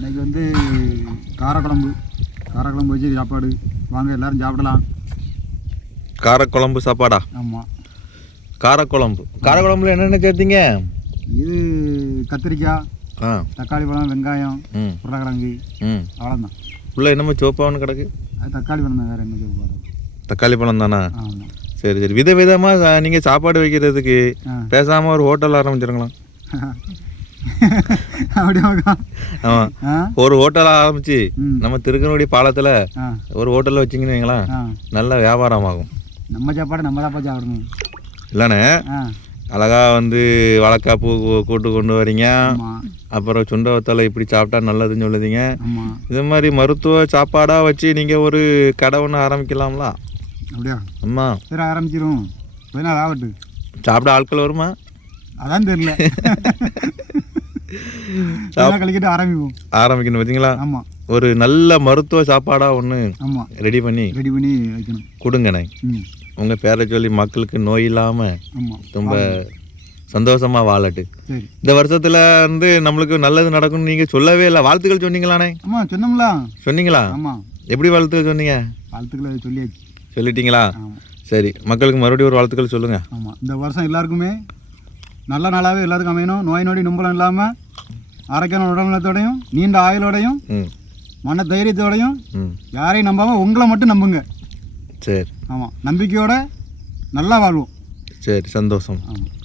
இன்னைக்கு வந்து காரக்குழம்பு காரக்குழம்பு வச்சு சாப்பாடு. வாங்க எல்லாரும் சாப்பிடலாம். காரக்குழம்பு சாப்பாடா? ஆமாம் காரக்குழம்பு. காரக்குழம்புல என்னென்ன சேர்த்தீங்க? இது கத்திரிக்காய் ஆ. தக்காளி பழம் வெங்காயம் ம். உருளைக்கிழங்கு. ம். அவ்வளோதான் உள்ள என்னமோ சோப்பான்னு கிடக்கு? அது தக்காளி பழம் தான் வேறு என்ன சாப்பாடு தக்காளி பழம் தானா? ஆமாம் சரி சரி. வித விதமாக நீங்கள் சாப்பாடு வைக்கிறதுக்கு பேசாமல் ஒரு ஹோட்டல் ஆரம்பிச்சிருங்களா ஒரு ஹோட்டல் ஆரம்பிச்சு. நம்ம திருக்கனூடி பாலத்தில் ஒரு ஹோட்டலில் வச்சிங்கன்னு வைங்களேன் ஆ. நல்ல வியாபாரம் ஆகும் நம்ம சாப்பாடு நம்ம தான் சாப்பிடணும். இல்லைண்ணே? அழகா வந்து வாழைக்காய் பூ கூ- கூட்டு கொண்டு வரீங்க. அப்புறம் சுண்ட வத்தலை இப்படி சாப்பிட்டா நல்லதுன்னு சொல்லுதீங்க. இது மாதிரி மருத்துவ சாப்பாடாக வச்சு நீங்கள் ஒரு கடை ஒன்று ஆரம்பிக்கலாம்ல? அப்படியா? அம்மா சரி ஆரம்பிச்சிரும். ஆகட்டும். சாப்பிட ஆட்கள் வருமா? அதான் தெரியல. கழிக்கிட்டு ஆரம்பிப்போம். ஆரம்பிக்கணும் பார்த்தீங்களா ஆமாம் ஒரு நல்ல மருத்துவ சாப்பாடாக ஒன்று ஆமாம் ரெடி பண்ணி ரெடி பண்ணி வைக்கணும். கொடுங்கண்ணே உங்கள் பேரை சொல்லி மக்களுக்கு நோய் இல்லாமல் ரொம்ப சந்தோஷமாக வாழட்டு. இந்த வருஷத்தில் வந்து நம்மளுக்கு நல்லது நடக்கும்னு நீங்கள் சொல்லவே இல்லை. வாழ்த்துக்கள் சொன்னீங்களாண்ணே ஆமாம் சொன்னோம்ல. சொன்னீங்களா? ஆமாம் எப்படி வாழ்த்துக்கள் சொன்னீங்க? வாழ்த்துக்களை சொல்லியாச்சு. சொல்லிட்டீங்களா? சரி மக்களுக்கு மறுபடியும் ஒரு வாழ்த்துக்கள் சொல்லுங்கள் ஆமாம் இந்த வருஷம் எல்லாருக்குமே நல்ல நாளாகவே எல்லாத்துக்கும் அமையணும். நோய் நொடி நும்பலம் இல்லாமல் ஆரோக்கியமான உடல்நலத்தோடையும் நீண்ட ஆயுளோடையும் மன தைரியத்தோடையும் யாரையும் நம்பாமல் உங்களை மட்டும் நம்புங்க. சரி. ஆமாம் நம்பிக்கையோட நல்லா வாழ்வோம். சரி சந்தோஷம். ஆமாம்